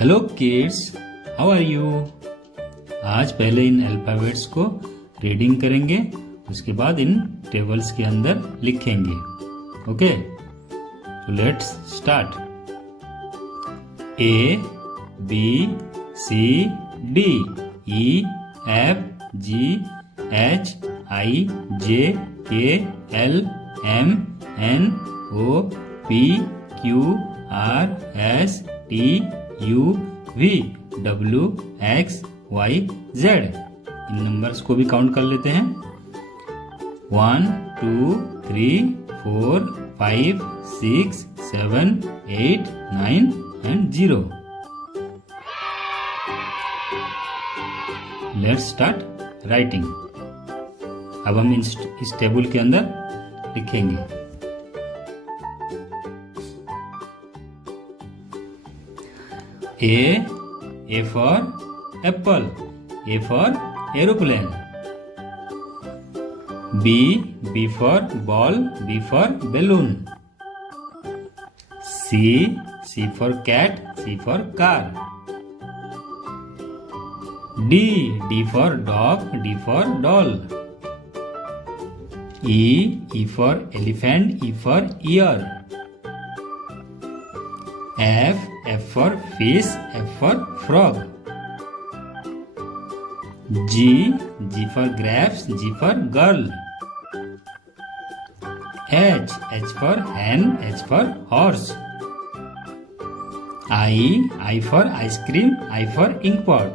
Hello kids, how are you. आज पहले इन alphabets को रीडिंग करेंगे, उसके बाद इन टेबल्स के अंदर लिखेंगे। Okay, so let's start. A B C D E F G H I J K L M N O P Q R S T U V W X Y Z। In numbers को भी count कर लेते हैं। 1 2 3 4 5 6 7 8 9 and 0। Let's start writing. अब हम इस table के अंदर लिखेंगे। A for apple, A for aeroplane। B for ball, B for balloon। C for cat, C for car। D for dog, D for doll। E for elephant, E for ear। F for fish, F for frog। G for grapes, G for girl। H for hen, H for horse। I for ice cream, I for inkpot।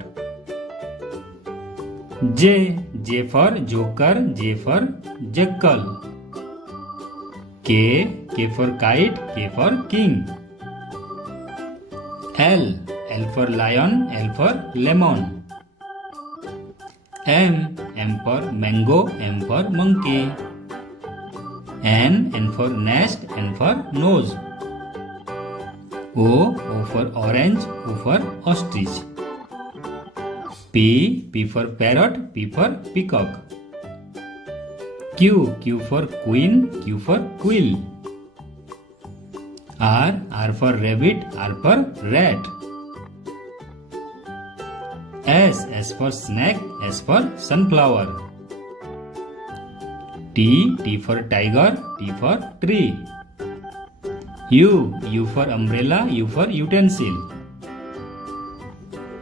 J for joker, J for jackal। K for kite, K for king। L for lion, L for lemon। M for mango, M for monkey। N for nest, N for nose। O for orange, O for ostrich। P for parrot, P for peacock। Q for queen, Q for quill। R for rabbit, R for rat। S for snake, S for sunflower। T for tiger, T for tree। U for umbrella, U for utensil।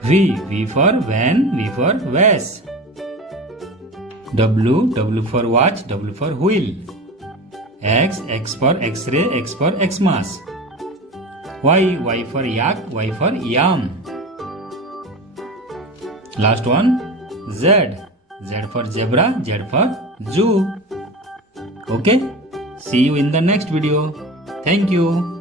V for van, V for vase। W for watch, W for wheel। X for x-ray, X for Xmas। Y for yak, Y for yam। Last one, Z for zebra, Z for zoo। Okay, see you in the next video. Thank you.